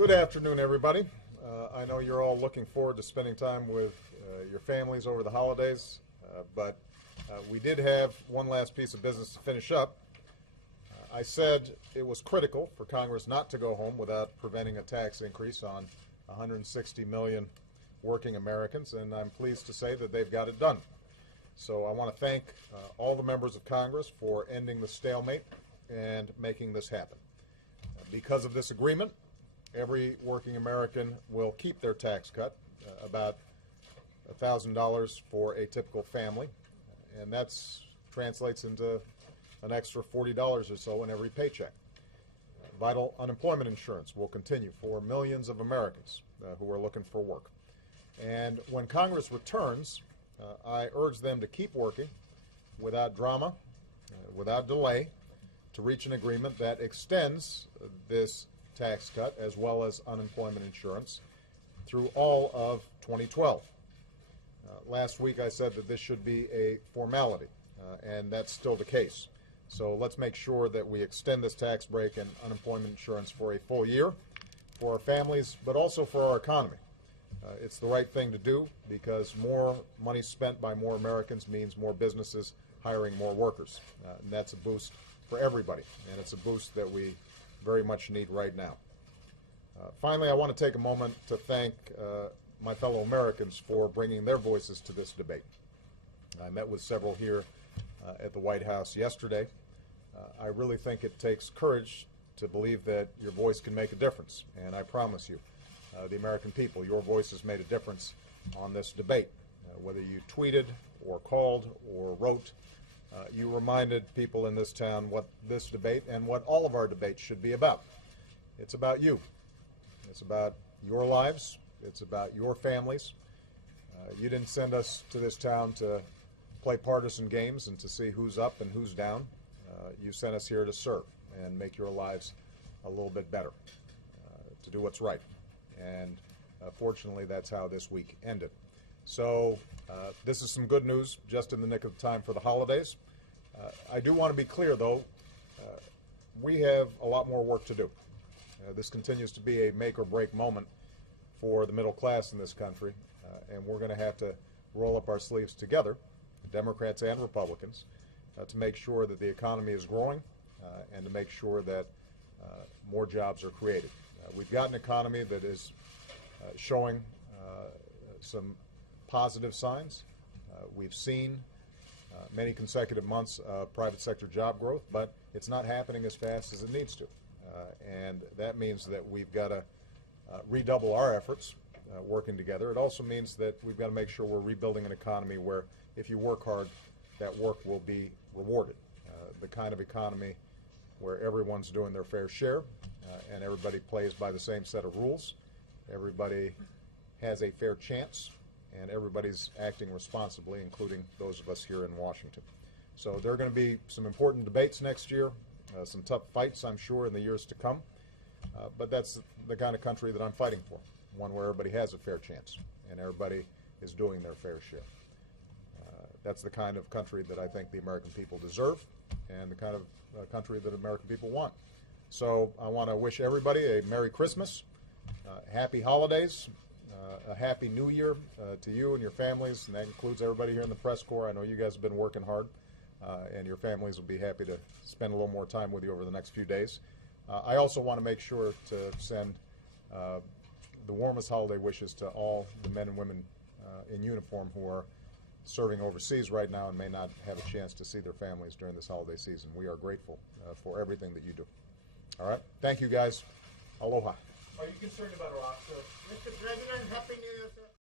Good afternoon, everybody. I know you're all looking forward to spending time with your families over the holidays, but we did have one last piece of business to finish up. I said it was critical for Congress not to go home without preventing a tax increase on 160 million working Americans, and I'm pleased to say that they've got it done. So I want to thank all the members of Congress for ending the stalemate and making this happen. Because of this agreement, every working American will keep their tax cut, about $1,000 for a typical family, and that translates into an extra $40 or so in every paycheck. Vital unemployment insurance will continue for millions of Americans who are looking for work. And when Congress returns, I urge them to keep working without drama, without delay, to reach an agreement that extends this tax cut as well as unemployment insurance through all of 2012. Last week I said that this should be a formality, and that's still the case. So let's make sure that we extend this tax break and unemployment insurance for a full year for our families, but also for our economy. It's the right thing to do because more money spent by more Americans means more businesses hiring more workers. And that's a boost for everybody, and it's a boost that we very much need right now. Finally, I want to take a moment to thank my fellow Americans for bringing their voices to this debate. I met with several here at the White House yesterday. I really think it takes courage to believe that your voice can make a difference, and I promise you, the American people, your voice has made a difference on this debate. Whether you tweeted or called or wrote, you reminded people in this town what this debate and what all of our debates should be about. It's about you. It's about your lives. It's about your families. You didn't send us to this town to play partisan games and to see who's up and who's down. You sent us here to serve and make your lives a little bit better, to do what's right. And fortunately, that's how this week ended. So this is some good news just in the nick of time for the holidays. I do want to be clear, though, we have a lot more work to do. This continues to be a make or break moment for the middle class in this country, and we're going to have to roll up our sleeves together, Democrats and Republicans, to make sure that the economy is growing and to make sure that more jobs are created. We've got an economy that is showing some positive signs. We've seen many consecutive months of private sector job growth, but it's not happening as fast as it needs to. And that means that we've got to redouble our efforts working together. It also means that we've got to make sure we're rebuilding an economy where if you work hard, that work will be rewarded. The kind of economy where everyone's doing their fair share and everybody plays by the same set of rules. Everybody has a fair chance, and everybody's acting responsibly, including those of us here in Washington. So there are going to be some important debates next year, some tough fights, I'm sure, in the years to come. But that's the kind of country that I'm fighting for, one where everybody has a fair chance and everybody is doing their fair share. That's the kind of country that I think the American people deserve and the kind of country that American people want. So I want to wish everybody a Merry Christmas, happy holidays, a Happy New Year to you and your families, and that includes everybody here in the press corps. I know you guys have been working hard, and your families will be happy to spend a little more time with you over the next few days. I also want to make sure to send the warmest holiday wishes to all the men and women in uniform who are serving overseas right now and may not have a chance to see their families during this holiday season. We are grateful for everything that you do. All right? Thank you, guys. Aloha. Are you concerned about Alaska? Mr. President, Happy New Year, sir.